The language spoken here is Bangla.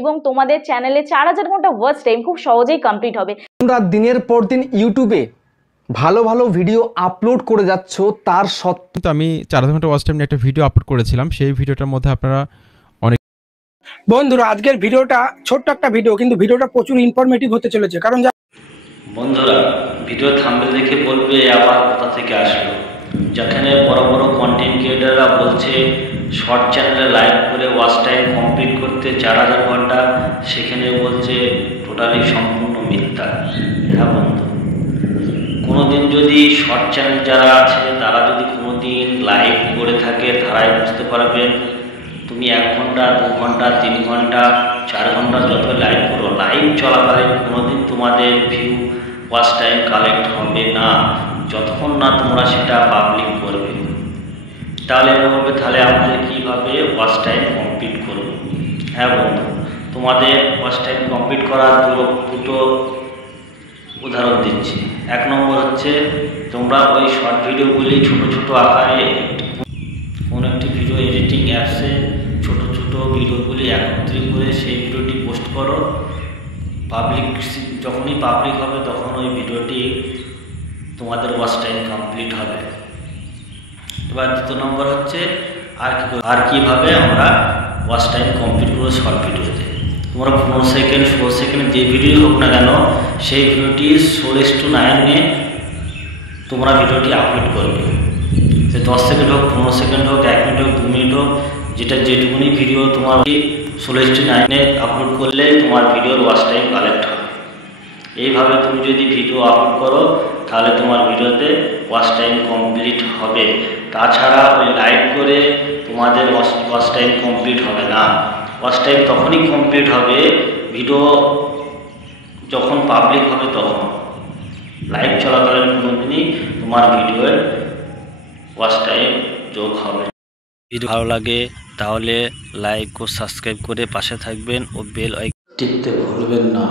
এবং তোমাদের চ্যানেলে 4000 ঘন্টা ওয়াচ টাইম খুব সহজেই কমপ্লিট হবে। তোমরা দিনের পর দিন ইউটিউবে ভালো ভালো ভিডিও আপলোড করে যাচ্ছ, তার সত্ত্বেও আমি 4000 ঘন্টা ওয়াচ টাইম নিয়ে একটা ভিডিও আপলোড করেছিলাম। সেই ভিডিওটার মধ্যে আপনারা অনেক বন্ধুরা, আজকের ভিডিওটা ছোট্ট একটা ভিডিও, কিন্তু ভিডিওটা প্রচুর ইনফরমেটিভ হতে চলেছে। কারণ বন্ধুরা, ভিডিও থাম্বনেল দেখে বলবে আবার কোথা থেকে আসলো। যেখানে বড় বড় কন্টেন্ট ক্রিয়েটাররা বলছে শর্ট চ্যানেলে লাইভ করে ওয়াচ টাইম কমপ্লিট করতে 4000 ঘন্টা, সেখানে বলছে টোটালি সম্পূর্ণ মিথ্যা। হ্যাঁ বন্ধু, কোনোদিন যদি শর্ট চ্যানেল যারা আছে তারা যদি কোনোদিন লাইভ করে থাকে, তারাই বুঝতে পারবেন। তুমি 1 ঘন্টা 2 ঘন্টা 3 ঘন্টা 4 ঘন্টা যত লাইভ করো, লাইভ চলাকালীন কোনোদিন তোমাদের ভিউ ওয়াচ টাইম কালেক্ট হবে না, যতক্ষণ না তোমরা সেটা পাবলিক করবে। তাহলে বলবে তাহলে আমাদের কীভাবে ওয়াচ টাইম কমপ্লিট করব। হ্যাঁ বন্ধু, তোমাদের ওয়াচ টাইম কমপ্লিট করার দুটো উদাহরণ দিচ্ছি। 1 নম্বর হচ্ছে, তোমরা ওই শর্ট ভিডিওগুলি ছোট ছোট আকারে কোনো একটি ভিডিও এডিটিং অ্যাপসে ছোট ছোট ভিডিওগুলি একত্রিত করে সেই ভিডিওটি পোস্ট করো। পাবলিক যখনই পাবলিক হবে তখন ওই ভিডিওটি তোমাদের ওয়াচ টাইম কমপ্লিট হবে। এবার 2 নম্বর হচ্ছে, আর কীভাবে আমরা ওয়াচ টাইম কমপ্লিট করবো শর্ট ভিডিওতে। তোমরা 15 সেকেন্ড 4 সেকেন্ড যে ভিডিও হোক না কেন, সেই ভিডিওটি 16:9 তোমরা ভিডিওটি আপলোড করবে। সে 10 সেকেন্ড হোক, 15 সেকেন্ড হোক, 1 মিনিট হোক, 2 মিনিট হোক, যেটুকুনি ভিডিও তোমার 16:9 আপলোড করলে তোমার ভিডিওর ওয়াচ টাইম কালেক্ট হবে। এইভাবে তুমি যদি ভিডিও আপলোড করো তাহলে তোমার ভিডিওতে ওয়াচ টাইম কমপ্লিট হবে। তাছাড়া ওই লাইভ করে তোমাদের ওয়াচ টাইম কমপ্লিট হবে না। ওয়াচ টাইম তখনই কমপ্লিট হবে ভিডিও যখন পাবলিক হবে তখন। লাইভ চলাকালীন কোনোদিনই তোমার ভিডিওর ওয়াচ টাইম যোগ হবে। ভিডিও ভালো লাগে তাহলে লাইক ও সাবস্ক্রাইব করে পাশে থাকবেন ও বেল আইকন টিপতে ভুলবেন না।